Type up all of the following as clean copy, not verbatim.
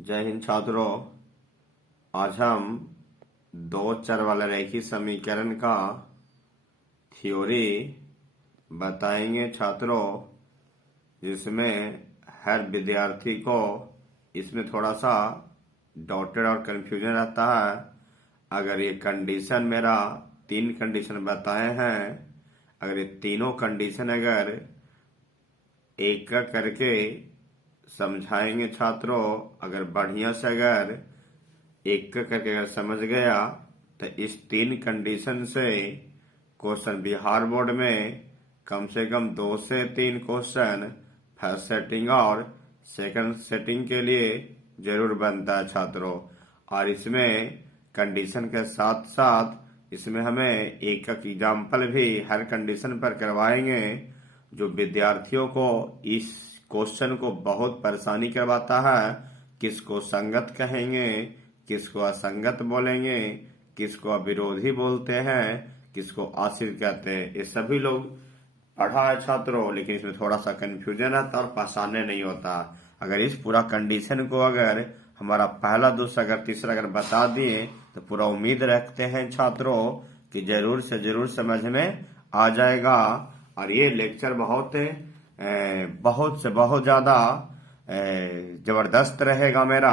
जय हिंद छात्रों। आज हम दो चर वाले रैखिक समीकरण का थ्योरी बताएंगे छात्रों, जिसमें हर विद्यार्थी को इसमें थोड़ा सा डाउटेड और कंफ्यूजन रहता है। अगर ये कंडीशन मेरा 3 कंडीशन बताए हैं, अगर ये तीनों कंडीशन अगर एक करके समझाएंगे छात्रों, अगर बढ़िया से अगर एक करके अगर समझ गया तो इस 3 कंडीशन से क्वेश्चन बिहार बोर्ड में कम से कम 2 से 3 क्वेश्चन फर्स्ट सेटिंग और सेकंड सेटिंग के लिए जरूर बनता है छात्रों। और इसमें कंडीशन के साथ साथ इसमें हमें एक एग्जाम्पल भी हर कंडीशन पर करवाएंगे, जो विद्यार्थियों को इस क्वेश्चन को बहुत परेशानी करवाता है। किसको संगत कहेंगे, किसको असंगत बोलेंगे, किसको अविरोधी बोलते हैं, किसको आश्रित कहते हैं, ये सभी लोग पढ़ा है छात्रों, लेकिन इसमें थोड़ा सा कंफ्यूजन रहता है और पहचानने नहीं होता। अगर इस पूरा कंडीशन को अगर हमारा पहला दूसरा अगर तीसरा अगर बता दिए तो पूरा उम्मीद रखते हैं छात्रों कि जरूर से जरूर समझ में आ जाएगा। और ये लेक्चर बहुत से बहुत ज्यादा जबरदस्त रहेगा मेरा।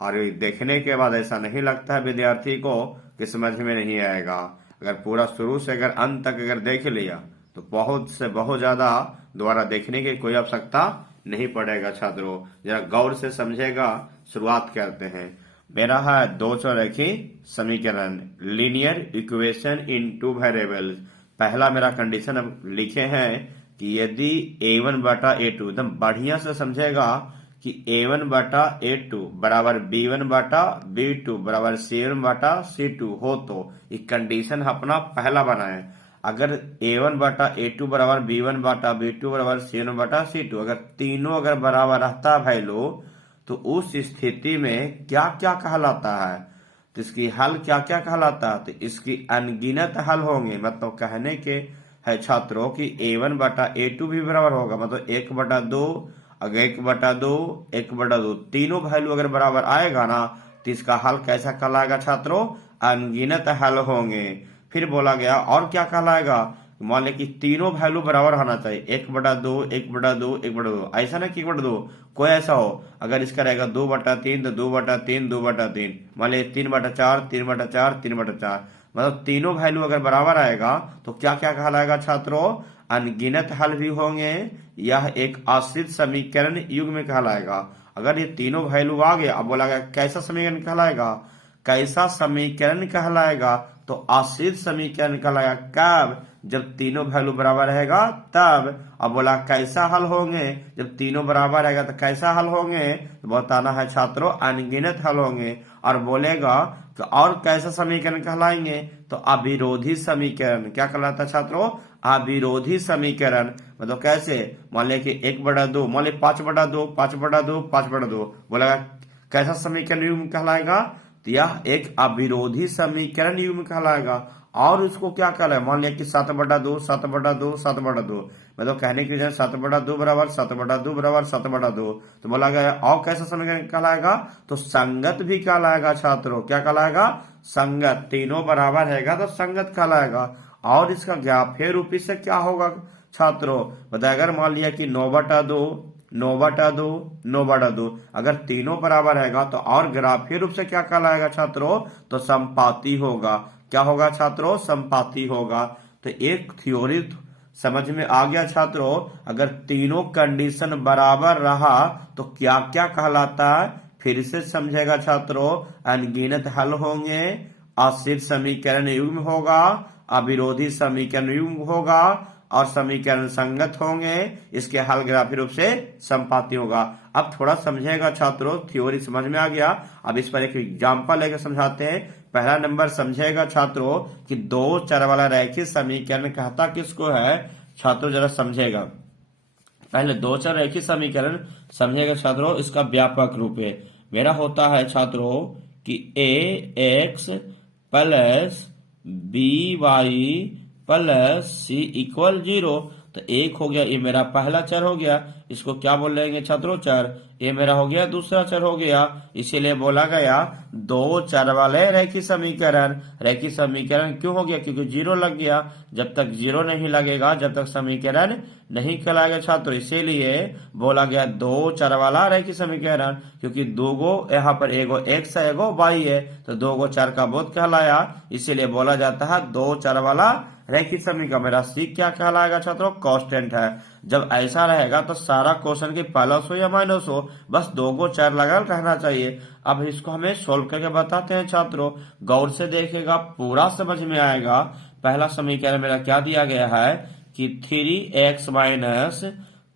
और देखने के बाद ऐसा नहीं लगता है विद्यार्थी को कि समझ में नहीं आएगा। अगर पूरा शुरू से अगर अंत तक अगर देख लिया तो बहुत से बहुत ज्यादा दोबारा देखने की कोई आवश्यकता नहीं पड़ेगा छात्रों। जरा गौर से समझेगा। शुरुआत करते हैं। मेरा है दो चररेखीय समीकरण, लीनियर इक्वेशन इन 2 वेरिएबल्स। पहला मेरा कंडीशन अब लिखे हैं कि यदि a1 बटा a2, एकदम बढ़िया से समझेगा कि a1 बटा a2 बराबर b1 बटा b2 बराबर c1 बटा c2 हो तो एक कंडीशन अपना पहला बनाए। अगर a1 बटा a2 बराबर b1 बटा b2 बराबर c1 बटा c2, अगर तीनों अगर बराबर रहता है भाई तो उस स्थिति में क्या क्या कहलाता है, तो इसकी हल क्या क्या कहलाता है, तो इसकी अनगिनत हल होंगे। मतलब कहने के है छात्रों कि a1 बटा a2 भी बराबर होगा, मतलब 1/2, अगर 1/2 1/2 तीनों वैल्यू अगर बराबर आएगा ना तो इसका हल कैसा कहलाएगा छात्रों, अनगिनत हल होंगे। फिर बोला गया और क्या कहलाएगा, मान लिया कि तीनों वैल्यू बराबर होना चाहिए, 1/2 1/2 1/2, ऐसा ना कि 1/2 कोई ऐसा हो। अगर इसका रहेगा 2/3 तो 2/3 2/3, मान लिया 3/4 3/4 3/4, मतलब तीनों वैल्यू अगर बराबर आएगा तो क्या क्या कहलाएगा छात्रों, अनगिनत हल भी होंगे। यह एक आश्रित समीकरण युग्म कहलाएगा। अगर ये तीनों वैल्यू आ गया, अब बोला गया कैसा समीकरण कहलाएगा, कैसा समीकरण कहलाएगा, तो आश्रित समीकरण कहलाएगा। कब, जब तीनों वैल्यू बराबर रहेगा तब। अब बोला कैसा हल होंगे, जब तीनों बराबर रहेगा तो कैसा हल होंगे, तो बताना है छात्रों अनगिनत हल होंगे। और बोलेगा कि और कैसा समीकरण कहलाएंगे, तो अविरोधी समीकरण। क्या कहलाता है छात्रों, अविरोधी समीकरण। मतलब कैसे, मान लिया कि 1/2, मान लिया 5/2 5/2 5/2, बोलेगा कैसा समीकरण युग्म कहलाएगा, तो यह एक अविरोधी समीकरण युग्म कहलाएगा। और इसको क्या कहलाएगा, मान लिया कि 7/2 7/2 7/2, मतलब कहने की वजह 7/2 बराबर 7/2 बराबर 7/2, तो बोला गया और कैसा समीकरण कहलाएगा, तो संगत भी कहलाएगा छात्रों। क्या कहलाएगा, संगत। तीनों बराबर रहेगा तो संगत कहलाएगा। और इसका ग्राफीय रूप से क्या होगा छात्रों, बताया अगर मान लिया कि 9/2 9/2 9/2, अगर तीनों बराबर रहेगा तो और ग्राफीय रूप से क्या कहलाएगा छात्रों, तो संपाती होगा। क्या होगा छात्रों, संपाती होगा। तो एक थ्योरी समझ में आ गया छात्रों। अगर तीनों कंडीशन बराबर रहा तो क्या क्या कहलाता है, फिर से समझेगा छात्रों। अनगिनत हल होंगे, आश्रित समीकरण युग्म होगा, अविरोधी समीकरण युग्म होगा, और समीकरण संगत होंगे। इसके हल ग्राफीय रूप से संपाती होगा। अब थोड़ा समझेगा छात्रों, थ्योरी समझ में आ गया। अब इस पर एक एग्जांपल लेकर समझाते हैं। पहला नंबर समझेगा छात्रों कि दो चर वाला रैखिक समीकरण कहता किसको है छात्रों, जरा समझेगा। पहले दो चर रैखिक समीकरण समझेगा छात्रों, इसका व्यापक रूप है मेरा होता है छात्रों कि ax plus by plus c equal 0। तो 1 हो गया, ये मेरा पहला चर हो गया, इसको क्या बोल लेंगे छात्रों? चर। ये मेरा हो गया दूसरा चर हो गया, इसीलिए बोला गया दो चर वाले रेखीय समीकरण। रेखीय समीकरण क्यों हो गया? क्योंकि जीरो लग गया। जब तक जीरो नहीं लगेगा जब तक समीकरण नहीं कहलाएगा छात्रों, इसीलिए बोला गया दो चर वाला रेखीय समीकरण। क्योंकि दो गो यहाँ पर एगो एक्स है एगो वाई है, तो दो गो चर का बोध कहलाया, इसीलिए बोला जाता है दो चर वाला रेखीय समीकरण। मेरा सी क्या कहलाएगा छात्रों? कांस्टेंट है। जब ऐसा रहेगा तो सारा क्वेश्चन की प्लस हो या माइनस हो, बस दो गो चर लगा रहना चाहिए। अब इसको हमें सोल्व करके बताते हैं छात्रों, गौर से देखेगा पूरा समझ में आएगा। पहला समीकरण मेरा क्या दिया गया है कि 3x माइनस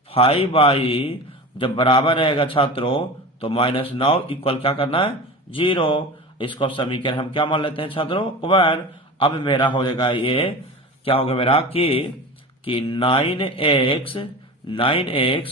5y जब बराबर रहेगा छात्रों तो -9 इक्वल क्या करना है? 0। इसको समीकरण हम क्या मान लेते हैं छात्रों? 1। अब मेरा हो जाएगा ये क्या होगा मेरा कि 9x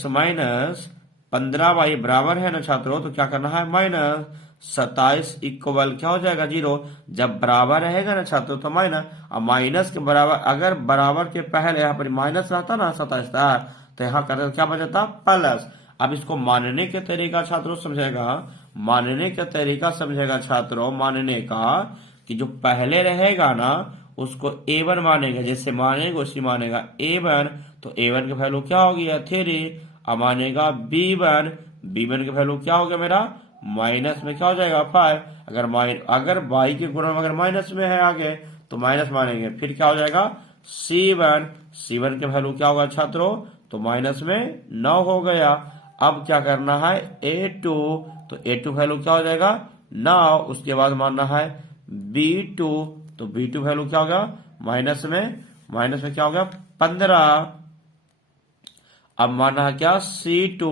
माइनस 15y बराबर है ना छात्रों, तो क्या करना है? -27 इक्वल क्या हो जाएगा? 0। जब बराबर रहेगा ना छात्रों तो माइनस, अब माइनस के बराबर, अगर बराबर के पहले यहाँ पर माइनस रहता ना 27 था, तो यहाँ कर क्या बचता? प्लस। अब इसको मानने के तरीका छात्रों समझेगा, मानने का तरीका समझेगा छात्रों, मानने का कि जो पहले रहेगा ना उसको a1 मानेगा, जैसे मानेगा उसी मानेगा a1, तो a1 की वैल्यू क्या होगी? 3। अब मानेगा b1 की वैल्यू क्या हो गया मेरा? माइनस में क्या हो जाएगा? 5। अगर y के गुणन अगर माइनस में है आगे तो माइनस मानेंगे, फिर क्या हो जाएगा? c1 की वैल्यू क्या होगा छात्रों? तो माइनस में 9 हो गया। अब क्या करना है? a2, तो a2 वैल्यू क्या हो जाएगा? 9। उसके बाद मानना है b2, तो b2 वैल्यू क्या होगा? माइनस में क्या हो गया? 15। अब मानना है क्या? c2,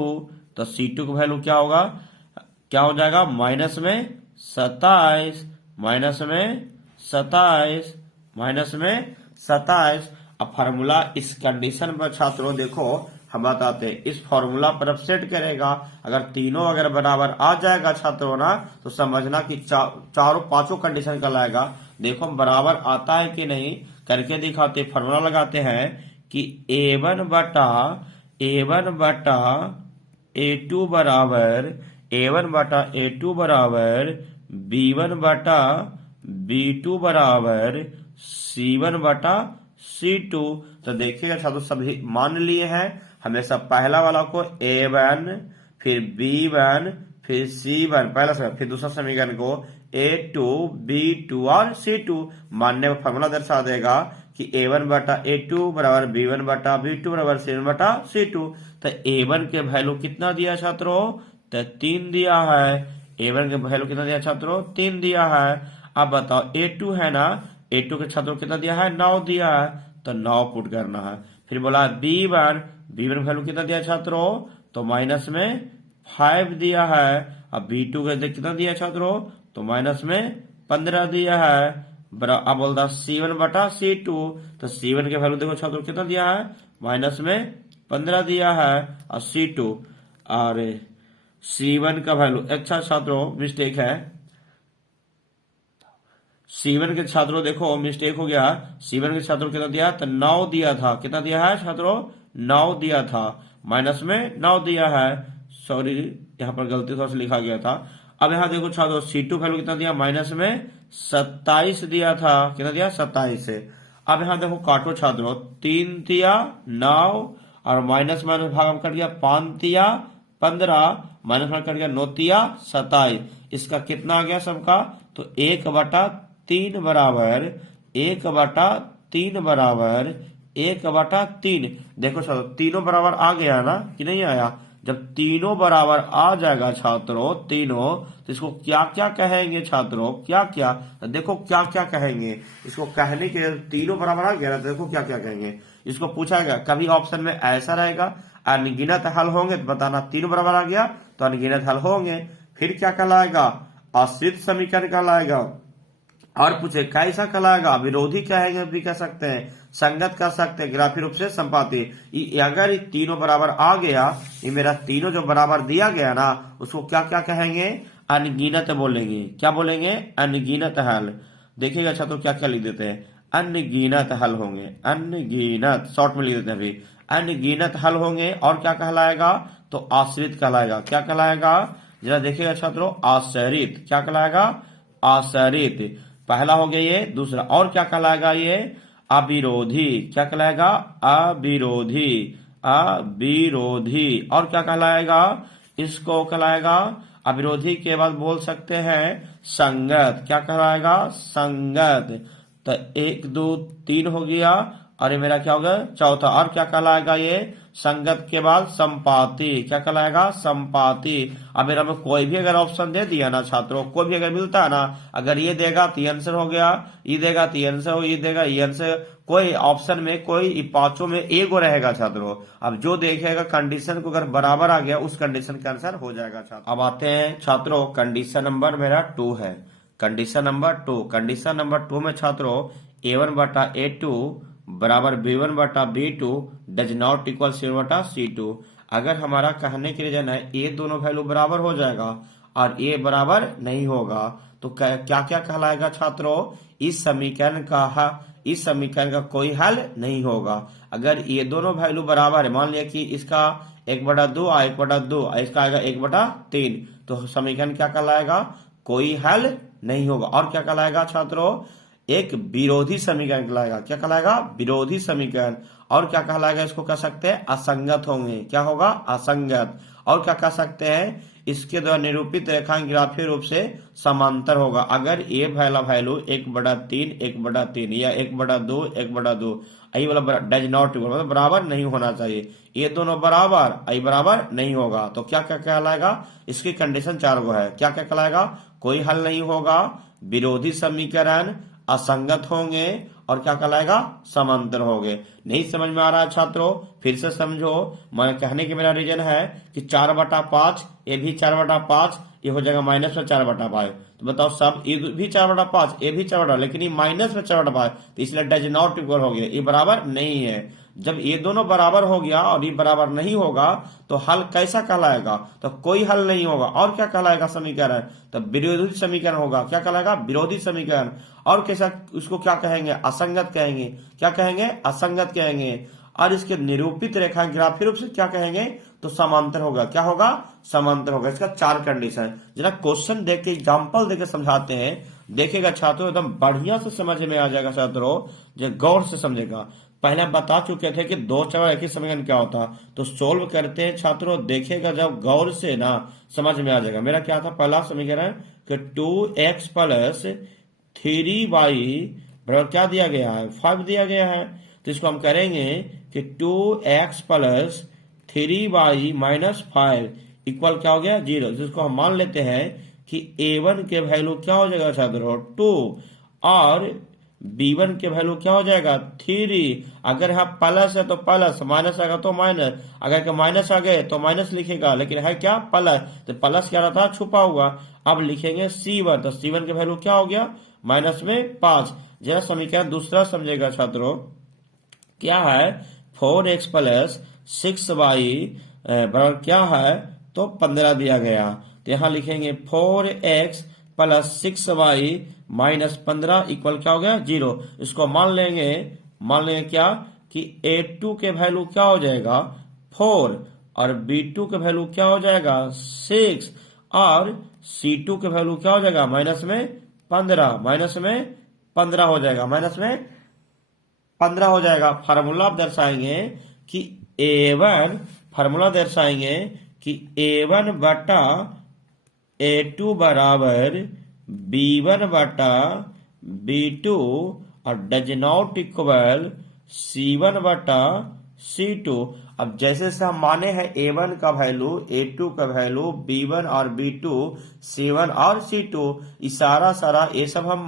तो c2 की वैल्यू क्या होगा? क्या हो जाएगा? माइनस में 27। अब फार्मूला इस कंडीशन पर छात्रों देखो हम बताते हैं, इस फॉर्मूला पर अब सेट करेगा। अगर तीनों अगर बराबर आ जाएगा छात्रों ना, तो समझना कि चारों पांचों कंडीशन का लाएगा। देखो हम बराबर आता है कि नहीं करके दिखाते, फॉर्मूला लगाते हैं कि a1 बटा a2 बराबर b1 बटा b2 बराबर c1 बटा c2। तो देखिएगा छात्रों सभी मान लिए हैं, हमेशा पहला वाला को a1 फिर b1 फिर c1 पहला समीकरण, फिर दूसरा समीकरण को a2 b2 और c2 मानने का फॉर्मूला दर्शा देगा कि a1 बटा a2 बराबर b1 बटा b2 बराबर c1 बटा c2। तो a1 के वैल्यू कितना दिया छात्रों? तो 3 दिया है। a1 के वैल्यू कितना दिया छात्रों? 3 दिया है। अब बताओ a2 है ना, a2 के छात्रों कितना दिया है? 9 दिया है, तो 9 पुट करना है। फिर बोला b1 वैल्यू कितना दिया छात्रों? तो माइनस में 5 दिया है। अब b2 का कितना दिया छात्रों? तो माइनस में 15 दिया है। अब बोलता c1 बटा c2, तो c1 के वैल्यू देखो छात्रों कितना दिया है? माइनस में 15 दिया है। और c2 और c1 का वैल्यू, अच्छा छात्रों मिस्टेक है, c1 के छात्रों देखो मिस्टेक हो गया, c1 के छात्रों कितना दिया? तो 9 दिया था। कितना दिया है छात्रों? 9 दिया था। माइनस में 9 दिया है, सॉरी यहाँ पर गलती से लिखा गया था। अब यहाँ देखो छात्रों c2 वैल्यू कितना दिया? माइनस में 27 दिया था। कितना दिया? 27 से। अब यहाँ देखो काटो छात्रों, 3 दिया 9 और माइनस भाग कट गया, 5 दिया 15 माइनस में कट गया, 9 दिया 27। इसका कितना आ गया सबका? तो 1/3 बराबर 1/3 देखो छात्रों तीनों बराबर आ गया ना कि नहीं आया? जब तीनों बराबर आ जाएगा छात्रों तीनों, तो इसको क्या क्या कहेंगे छात्रों? क्या क्या? तो देखो क्या क्या कहेंगे इसको कहने के, तीनों बराबर आ गया ना, तो देखो क्या क्या कहेंगे। इसको पूछा गया कभी ऑप्शन में ऐसा रहेगा अनगिनत हल होंगे, तो बताना तीनों बराबर आ गया तो अनगिनत हल होंगे। फिर क्या कहलाएगा? आश्रित समीकरण कहलाएगा। और पूछे कैसा कहलाएगा? विरोधी कहेंगे भी कह सकते हैं, संगत कह सकते हैं, ग्राफी रूप से संपाती। अगर ये तीनों बराबर आ गया, ये मेरा तीनों जो बराबर दिया गया ना, उसको क्या क्या कहेंगे? अनगिनत बोलेंगे। क्या बोलेंगे? अनगिनत हल। देखिएगा अच्छा तो क्या क्या लिख देते हैं? अनगिनत हल होंगे, अनगिनत शॉर्ट में लिख देते हैं। अभी अनगिनत हल होंगे और क्या कहलाएगा, तो आश्रित कहलाएगा। क्या कहलाएगा, जरा देखिएगा छात्रों, आश्रित। क्या कहलाएगा, आश्रित। पहला हो गया ये। दूसरा और क्या कहलाएगा, ये अविरोधी। क्या कहलाएगा, अविरोधी। अविरोधी। और क्या कहलाएगा, इसको कहलाएगा अविरोधी के बाद बोल सकते हैं संगत। क्या कहलाएगा, संगत। तो 1 2 3 हो गया और ये मेरा क्या होगा, चौथा। और क्या कहलाएगा, ये संगत के बाद संपाति। क्या कहलाएगा, संपाति। अब मेरा में कोई भी अगर ऑप्शन दे दिया ना छात्रों, कोई भी अगर मिलता है ना, अगर ये देगा तो ये आंसर हो गया, ये देगा तो ये आंसर हो, ये देगा ये आंसर। कोई ऑप्शन में, कोई पांचों में एक रहेगा छात्रों। अब जो देखेगा कंडीशन को अगर बराबर आ गया, उस कंडीशन का आंसर हो जाएगा छात्रों। अब आते हैं छात्रों, कंडीशन नंबर मेरा 2 है। Condition number 2। कंडीशन नंबर 2 में छात्रों A1 बटा A2 बराबर B1 बटा B2 does not equal C1 बटा C2। अगर हमारा कहने के लिए रीजन है ये दोनों वैल्यू बराबर हो जाएगा और ये बराबर नहीं होगा, तो क्या क्या कहलाएगा छात्रों, इस समीकरण का कोई हल नहीं होगा। अगर ये दोनों वैल्यू बराबर है, मान लिया कि इसका 1/2 और 1/2, इसका आएगा 1/3, तो समीकरण क्या कहलाएगा, कोई हल नहीं होगा। और क्या कहलाएगा छात्रों, एक विरोधी समीकरण कहलाएगा। क्या कहलाएगा, विरोधी समीकरण। और क्या कहलाएगा, इसको कह सकते हैं असंगत होंगे। क्या होगा, असंगत। और क्या कह सकते हैं, इसके द्वारा निरूपित रेखांक ग्राफीय रूप से समांतर होगा। अगर ये पहला वैल्यू 1/3 1/3 या 1/2 1/2, ये वाला डज नॉट इक्वल मतलब बराबर नहीं होना चाहिए, ये दोनों बराबर, ये बराबर नहीं होगा, तो क्या क्या कहलाएगा, इसकी कंडीशन 4 गो है। क्या क्या कहलाएगा, कोई हल नहीं होगा, विरोधी समीकरण, असंगत होंगे और क्या कहलाएगा, समांतर होंगे। नहीं समझ में आ रहा है छात्रों, फिर से समझो। मैं कहने की मेरा रीजन है कि 4/5, ये भी 4/5, ये हो जाएगा माइनस में 4/5। तो बताओ सब, ये भी 4/5, ये भी 4/5, लेकिन ये माइनस में 4/5, तो इसलिए डज नॉट इक्वल हो गया, ये बराबर नहीं है। जब ये दोनों बराबर हो गया और ये बराबर नहीं होगा, तो हल कैसा कहलाएगा, तो कोई हल नहीं होगा। और क्या कहलाएगा समीकरण, तो विरोधी समीकरण होगा। क्या कहलाएगा, विरोधी समीकरण। और कैसा, उसको क्या कहेंगे, असंगत कहेंगे। क्या कहेंगे, असंगत कहेंगे। और इसके निरूपित रेखा ग्राफीय रूप से क्या कहेंगे, तो समांतर होगा। क्या होगा, समांतर होगा। इसका 4 कंडीशन। जरा क्वेश्चन देख के, एग्जाम्पल देके समझाते हैं, देखेगा छात्रों, एकदम बढ़िया से समझ में आ जाएगा छात्रों, जो गौर से समझेगा। पहले हम बता चुके थे कि 2 4 एक ही समीकरण क्या होता, तो सोल्व करते हैं छात्रों, देखेगा जब गौर से ना, समझ में आ जाएगा। मेरा क्या था पहला समीकरण कि 2x + 3y बराबर क्या दिया गया है, 5 दिया गया है। तो इसको हम करेंगे कि 2x + 3y - 5 इक्वल क्या हो गया, 0। जिसको हम मान लेते हैं कि a1 के वैल्यू क्या हो जाएगा छात्रों, 2 और b1 के वैल्यू क्या हो जाएगा, 3। अगर यहाँ प्लस है तो प्लस, माइनस आएगा तो माइनस, अगर माइनस आ गए तो माइनस लिखेगा, लेकिन है क्या प्लस, तो प्लस क्या रहता है, छुपा हुआ। अब लिखेंगे c1, तो c1 के वैल्यू क्या हो गया, -5। जरा समीकरण दूसरा समझेगा छात्रों, क्या है, 4x + 6y बराबर क्या है, तो 15 दिया गया। तो यहाँ लिखेंगे 4x + 6y - 15 इक्वल क्या हो गया, 0। इसको मान लेंगे क्या कि a2 के वैल्यू क्या हो जाएगा, 4 और b2 के वैल्यू क्या हो जाएगा, 6 और c2 के वैल्यू क्या हो जाएगा, -15 हो जाएगा, -15 हो जाएगा। फार्मूला आप दर्शाएंगे कि a1, फार्मूला दर्शाएंगे कि a1 बटा a2 बराबर b1 बटा b2 और डज नॉट इक्वल c1 बटा c2। अब जैसे से हम माने हैं a1 का वैल्यू, a2 का वैल्यू, b1 और b2, c1 और c2, सारा ये सब हम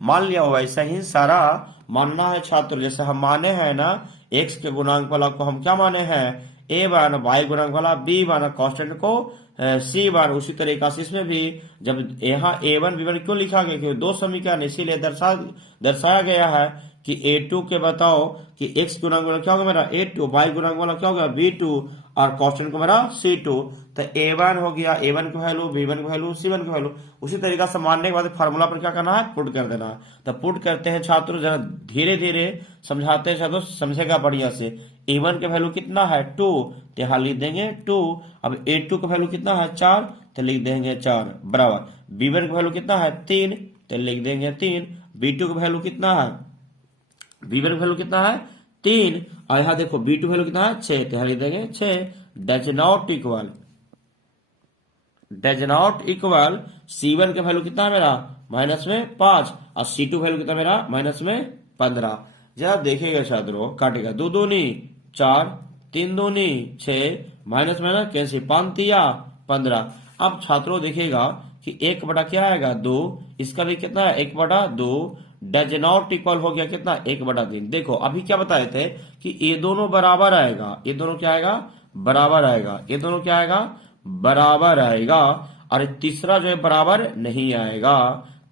मान लिया हुआ, ऐसा ही सारा मानना है छात्र। जैसे हम माने हैं ना x के गुणांक वाला को हम क्या माने हैं, a1, y गुणांक वाला b1, कांस्टेंट को c1, उसी तरीका से इसमें भी जब यहाँ a1 b1 क्यों लिखा गया, क्योंकि 2 समीकरण इसीलिए दर्शाया गया है कि a2 के बताओ कि x गुणांक वाला क्या होगा मेरा a2, y गुणांक वाला क्या होगा b2 और कांस्टेंट को मेरा c2। तो a1 हो गया, a1 का वैल्यू, b1 का वैल्यू, c1 का वैल्यू। उसी तरीका से मानने के बाद फार्मूला पर क्या करना है, पुट कर देना है। तो पुट करते हैं छात्रों, जरा धीरे धीरे समझाते हैं छात्रों, समझेगा बढ़िया से। A1 का वैल्यू कितना है 2, तो यहाँ लिख देंगे 2। अब A2 का वैल्यू कितना है 4, तो लिख देंगे 4 बराबर। B1 का वैल्यू कितना है 3, तो लिख देंगे 3। B2 का वैल्यू कितना है, B1 का वैल्यू कितना है 3, और यहाँ देखो B2 वैल्यू कितना है 6, तो यहाँ लिख देंगे 6। डज नॉट इक्वल C1 का वैल्यू कितना है मेरा माइनस में 5, और C2 वैल्यू कितना मेरा माइनस में 15। जरा देखिएगा छात्रों, काटेगा 2 दूनी 4, 3 दूनी 6, माइनस में ना कैसे 5 तिया 15। अब छात्रों देखिएगा कि 1 बटा क्या आएगा 2, इसका भी कितना है 1 बटा 2। डज नॉट इक्वल हो गया कितना 1 बटा 3। देखो अभी क्या बताए थे कि ये दोनों बराबर आएगा, ये दोनों क्या आएगा बराबर आएगा, ये दोनों क्या आएगा बराबर आएगा। और तीसरा जो है बराबर नहीं आएगा,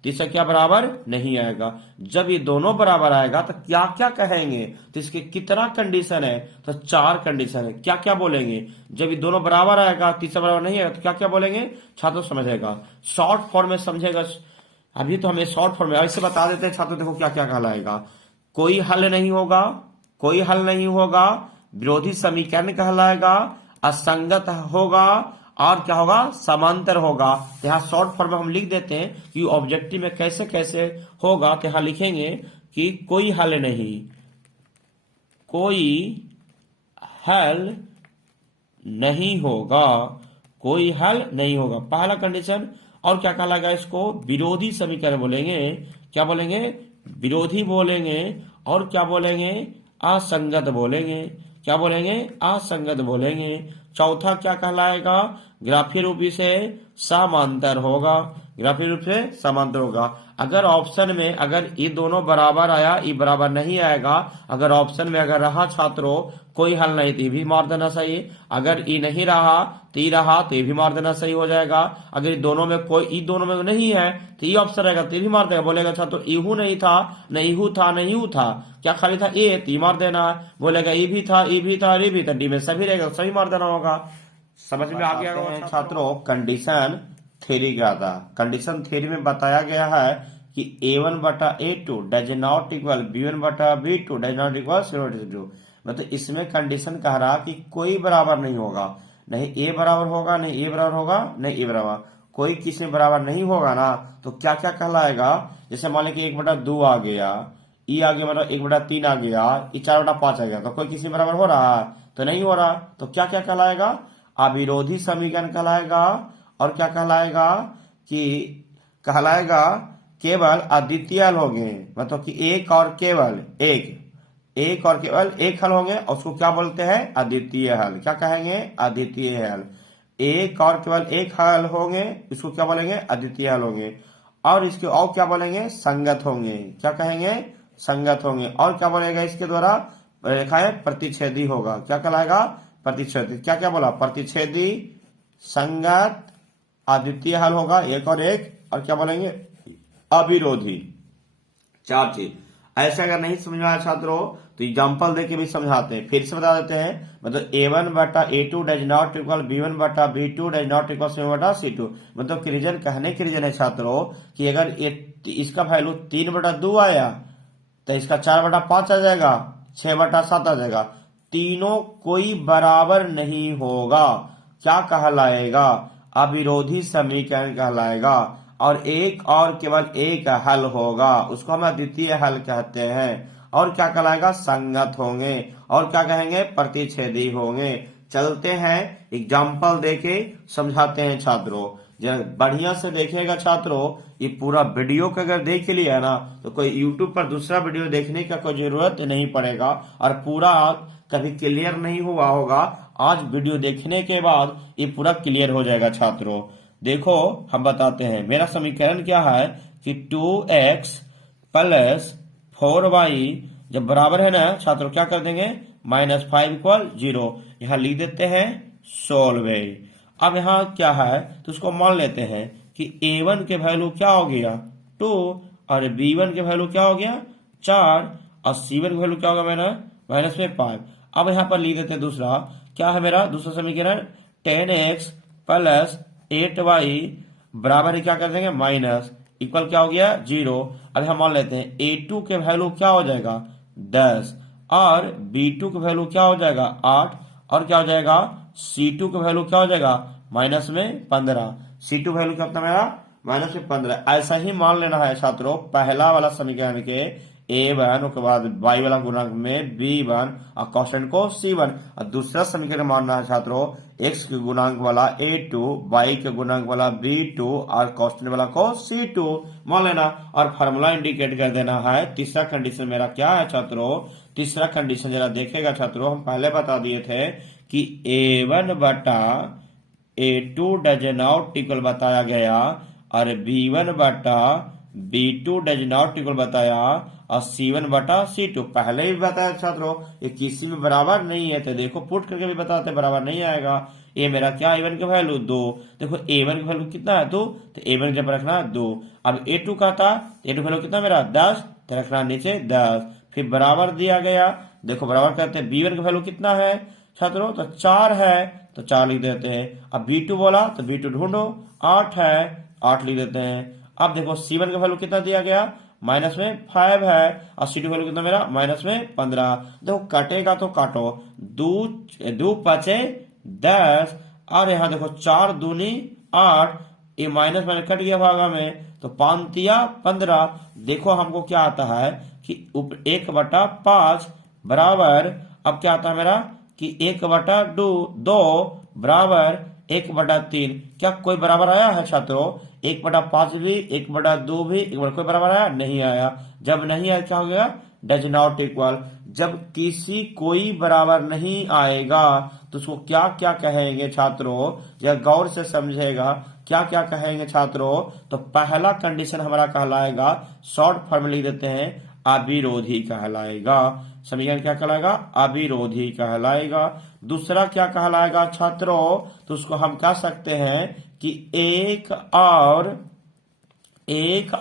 तीसरा क्या बराबर नहीं आएगा। जब ये दोनों बराबर आएगा तो क्या क्या कहेंगे, तो इसके कितना कंडीशन है, तो 4 कंडीशन है। क्या क्या बोलेंगे, जब ये दोनों बराबर आएगा तीसरा बराबर नहीं आएगा तो क्या क्या बोलेंगे छात्रों समझेगा, शॉर्ट फॉर्म में समझेगा। अभी तो हमें शॉर्ट फॉर्म में ऐसे बता देते हैं छात्रों, देखो क्या क्या कहलाएगा। कोई हल नहीं होगा, कोई हल नहीं होगा, विरोधी समीकरण कहलाएगा, असंगत होगा, और क्या होगा समांतर होगा। तो यहाँ शॉर्ट फॉर्म में हम लिख देते हैं कि ऑब्जेक्टिव में कैसे कैसे होगा। तो यहाँ लिखेंगे कि कोई हल नहीं, कोई हल नहीं होगा, कोई हल नहीं होगा पहला कंडीशन। और क्या कहलाएगा इसको, विरोधी समीकरण बोलेंगे। क्या बोलेंगे विरोधी बोलेंगे, और क्या बोलेंगे असंगत बोलेंगे। क्या बोलेंगे असंगत बोलेंगे। चौथा क्या कहलाएगा, ग्राफीय रूप से समांतर होगा, ग्राफीय रूप से समांतर होगा। अगर ऑप्शन में अगर ये दोनों बराबर आया, ये बराबर नहीं आएगा। अगर ऑप्शन में अगर रहा छात्रों कोई हल नहीं, तो ये भी मार देना सही। अगर ये नहीं रहा तो ये रहा, तो ये भी मार देना सही हो जाएगा। अगर ये दोनों में कोई, ये दोनों में नहीं है तो ये ऑप्शन रहेगा, तो ये भी मार देगा। बोलेगा छात्रों इहू नहीं था, न इहू था, न इहू था, क्या खाली था ए, तो ये मार देना। बोलेगा ये भी था, ये भी था, ये भी था, डी में सभी रहेगा, सभी मार देना होगा। समझ में आ गया छात्रों। कंडीशन थ्योरी क्या था, कंडीशन थ्योरी में बताया गया है कि A1 बटा A2 does not equal B1 बटा B2 does not equal C2। मतलब इसमें कंडीशन कह रहा कि कोई बराबर नहीं होगा, नहीं A बराबर होगा, नहीं A बराबर होगा, नहीं A बराबर, कोई किसी में बराबर नहीं होगा ना। तो क्या क्या कहलाएगा, जैसे मान लीजिए 1 बटा 2 आ गया, ई आ गया, मतलब 1 बटा 3 आ गया, ये 4 बटा 5 आ गया, तो कोई किसी बराबर हो रहा है तो नहीं हो रहा। तो क्या क्या कहलाएगा, अविरोधी समीकरण कहलाएगा। और क्या कहलाएगा कि कहलाएगा केवल अद्वितीय हल होंगे, मतलब कि एक और केवल एक और केवल एक हल होंगे, उसको क्या बोलते हैं अद्वितीय हल। क्या कहेंगे अद्वितीय हल। एक और केवल एक हल होंगे, इसको क्या बोलेंगे अद्वितीय हल होंगे। और इसके और क्या बोलेंगे संगत होंगे। क्या कहेंगे संगत होंगे। और क्या बोलेगा इसके द्वारा रेखा है प्रतिच्छेदी होगा। क्या कहलाएगा प्रतिच्छेदी। क्या क्या बोला प्रतिच्छेदी, संगत, अद्वितीय हल होगा एक और क्या बोलेंगे अविरोधी। 4 चीज। ऐसे अगर नहीं समझ में आया छात्रों तो एग्जाम्पल देके भी समझाते हैं, फिर से बता देते हैं। मतलब A1 बटा A2 does not equal B1 बटा B2 does not equal C1 बटा C2। मतलब कि रीजन कहने की रीजन है छात्रों कि अगर इसका वैल्यू 3 बटा 2 आया तो इसका 4 बटा 5 आ जाएगा, 6 बटा 7 आ जाएगा। तीनों कोई बराबर नहीं होगा, क्या कहलाएगा अविरोधी समीकरण कहलाएगा। और एक और केवल एक हल होगा, उसको हम अद्वितीय हल कहते हैं। और क्या कहलाएगा संगत होंगे। और क्या कहेंगे प्रतिच्छेदी होंगे। चलते हैं एग्जाम्पल देके समझाते हैं छात्रों। जब बढ़िया से देखेगा छात्रों, ये पूरा वीडियो को अगर देख लिया ना तो कोई यूट्यूब पर दूसरा वीडियो देखने का कोई जरूरत नहीं पड़ेगा। और पूरा कभी क्लियर नहीं हुआ होगा, आज वीडियो देखने के बाद ये पूरा क्लियर हो जाएगा छात्रों। देखो हम बताते हैं, मेरा समीकरण क्या है कि 2x प्लस 4y जब बराबर है ना छात्रों क्या कर देंगे -5 इक्वल 0। यहाँ लिख देते हैं सोल्व। अब यहाँ क्या है तो उसको मान लेते हैं कि A1 के वैल्यू क्या हो गया 2 और B1 के वैल्यू क्या हो गया 4 और C1 के वैल्यू क्या होगा मेरा -5। अब यहाँ पर लिख देते हैं दूसरा, क्या है मेरा दूसरा समीकरण 10x प्लस 8y बराबर क्या कर देंगे माइनस इक्वल क्या हो गया 0। अब हम मान लेते हैं A2 के वैल्यू क्या हो जाएगा 10 और B2 का वैल्यू क्या हो जाएगा 8, और क्या हो जाएगा C2 का वैल्यू क्या हो जाएगा माइनस में 15। C2 वैल्यू कितना मेरा माइनस में 15। ऐसा ही मान लेना है छात्रों पहला वाला समीकरण के A1 उसके बाद y वाला गुणांक में B1 और कांस्टेंट को C1, और दूसरा समीकरण मानना है छात्रों x के गुणांक वाला A2, y के गुणांक वाला B2 और कांस्टेंट वाला को C2 मान लेना, और फार्मूला इंडिकेट कर देना है। तीसरा कंडीशन मेरा क्या है छात्रों, तीसरा कंडीशन जरा देखेगा छात्रों, हम पहले बता दिए थे कि A1 बटा A2 डज नॉट इक्वल बताया गया, और B1 बटा B2 डज नॉट इक्वल बताया, और C1 बटा C2 पहले ही बताया छात्रों। ये किसी में बराबर नहीं है तो देखो पुट करके भी बताते बराबर नहीं आएगा। ये मेरा क्या A1 का वैल्यू 2, देखो A1 का वैल्यू कितना है 2, तो A1 जब रखना 2। अब A2 का था, A2 वैल्यू कितना मेरा 10, तो रखना नीचे 10, फिर बराबर दिया गया। देखो बराबर करते हैं, B1 का वैल्यू कितना है छात्रों, तो 4 है, तो 4 लिख देते हैं। अब B2 बोला तो B2 ढूंढो, 8 है, 8 लिख देते हैं। अब देखो C1 का वैल्यू कितना दिया गया माइनस में 5 है, और C2 वैल्यू कितना मेरा माइनस में 15। देखो कटेगा तो काटो, 2 पचे 10, और यहाँ देखो 4 दूनी 8, ये माइनस माइनस कट गया भागा में, तो 5 तिया 15। देखो हमको क्या आता है कि 1/5 बराबर, अब क्या आता है मेरा कि 1/2 बराबर 1/3। क्या कोई बराबर आया है छात्रों, 1/5 भी 1/2 भी कोई बराबर आया नहीं आया। जब नहीं आया क्या हो गया डज नॉट इक्वल। जब किसी कोई बराबर नहीं आएगा तो उसको क्या क्या कहेंगे छात्रों, यह गौर से समझेगा क्या क्या कहेंगे छात्रों। तो पहला कंडीशन हमारा कहलाएगा, शॉर्ट फॉर्म लिख देते हैं, अविरोधी कहलाएगा। समीकरण क्या कहलाएगा, अविरोधी कहलाएगा। दूसरा क्या कहलाएगा छात्रों, तो उसको हम कह सकते हैं कि एक एक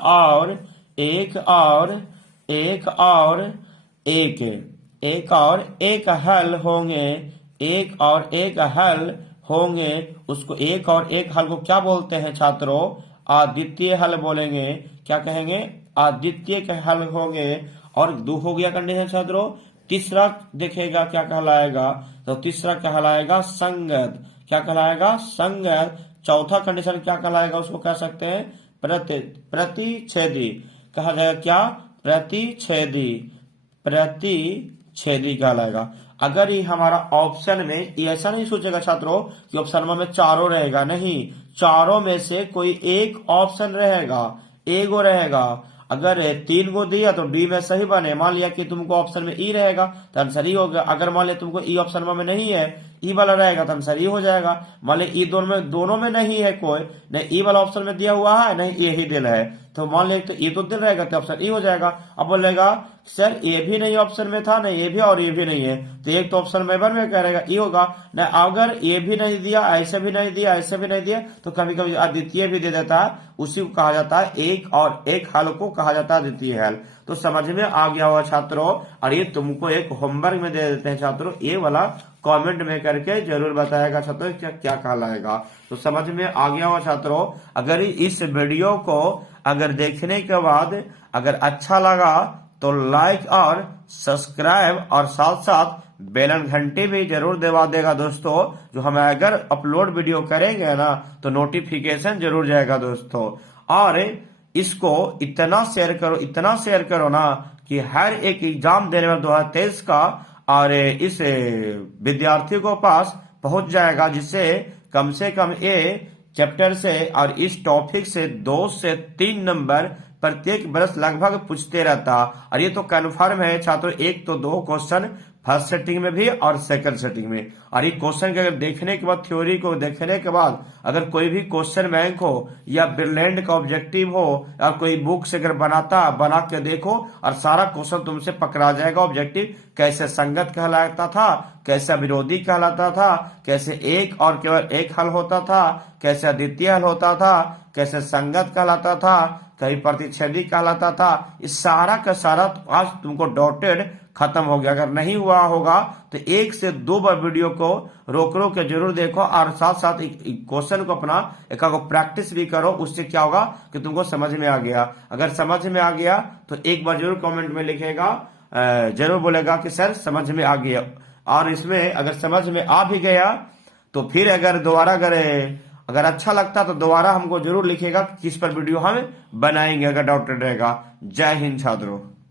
हल होंगे, एक और एक हल होंगे। उसको एक और एक हल को क्या बोलते हैं छात्रों, अद्वितीय हल बोलेंगे। क्या कहेंगे, अद्वितीय के हल होंगे। और 2 हो गया कंडीशन छात्रों। तीसरा देखेगा क्या कहलाएगा, तो तीसरा कहलाएगा संगत। क्या कहलाएगा, संगत। चौथा कंडीशन क्या कहलाएगा, उसको कह सकते हैं प्रतिच्छेदी कहा जाएगा। क्या, प्रतिच्छेदी कहलाएगा। अगर ये हमारा ऑप्शन में, ये ऐसा नहीं सोचेगा छात्रों कि ऑप्शन में चारों रहेगा, नहीं, चारों में से कोई एक ऑप्शन रहेगा, एगो रहेगा। अगर 3 गो दिया तो डी में सही बने, मान लिया कि तुमको ऑप्शन में ई रहेगा तो आंसर ई हो गया। अगर मान लिया तुमको ई ऑप्शन में नहीं है, ई वाला रहेगा तो आंसर ई हो जाएगा। मान लिया ई दोनों में नहीं है कोई, नहीं ई वाला ऑप्शन में दिया हुआ है नहीं ये ही दिल है, तो मान लिया तो ई तो दिल रहेगा तो ऑप्शन ई हो जाएगा। अब बोलेगा सर ये भी नहीं ऑप्शन में था, नहीं ये भी और ये भी नहीं है, तो एक तो ऑप्शन में बन में कह रहेगा ई होगा। नहीं अगर ये भी नहीं दिया, ऐसे भी नहीं दिया, ऐसे भी नहीं दिया, तो कभी कभी अद्वितीय भी दे देता है, उसी को कहा जाता है एक और एक हल को कहा जाता है अद्वितीय हल। तो समझ में आ गया हुआ छात्रों। और ये तुमको एक होमवर्क में दे देते हैं छात्रों, ये वाला कमेंट में करके जरूर बताएगा छात्रों क्या क्या कहलाएगा। तो समझ में आ गया हुआ छात्रों। अगर इस वीडियो को अगर देखने के बाद अगर अच्छा लगा तो लाइक और सब्सक्राइब और साथ साथ बेल घंटी भी जरूर दबा देगा दोस्तों। जो हम अगर अपलोड वीडियो करेंगे ना तो नोटिफिकेशन जरूर जाएगा दोस्तों। और इसको इतना शेयर करो ना कि हर एक एग्जाम देने में 2023 का और इस विद्यार्थी को पास पहुंच जाएगा, जिससे कम से कम ये चैप्टर से और इस टॉपिक से 2 से 3 नंबर प्रत्येक बरस लगभग पूछते रहता। और ये तो कन्फर्म है छात्रों, 1 तो 2 क्वेश्चन फर्स्ट सेटिंग में भी और सेकंड सेटिंग में। और ये क्वेश्चन के अगर देखने के बाद, थ्योरी को देखने के बाद अगर कोई भी क्वेश्चन बैंक हो या ब्रिलियंट का ऑब्जेक्टिव हो या कोई बुक से अगर बना के देखो और सारा क्वेश्चन तुमसे पकड़ा जाएगा। ऑब्जेक्टिव कैसे संगत कहलाता था, कैसे विरोधी कहलाता था, कैसे एक और केवल एक हल होता था, कैसे अद्वितीय हल होता था, कैसे संगत कहलाता था, कहीं प्रतिच्छेदी कहलाता था। इस सारा का सारा आज तुमको डॉटेड खत्म हो गया। अगर नहीं हुआ होगा तो 1 से 2 बार वीडियो को रोक के जरूर देखो और साथ साथ क्वेश्चन को अपना एक प्रैक्टिस भी करो। उससे क्या होगा कि तुमको समझ में आ गया। अगर समझ में आ गया तो एक बार जरूर कमेंट में लिखेगा जरूर बोलेगा कि सर समझ में आ गया। और इसमें अगर समझ में आ भी गया तो फिर अगर दोबारा अगर अच्छा लगता तो दोबारा हमको जरूर लिखिएगा किस पर वीडियो हम बनाएंगे, अगर डाउट रहेगा। जय हिंद छात्रों।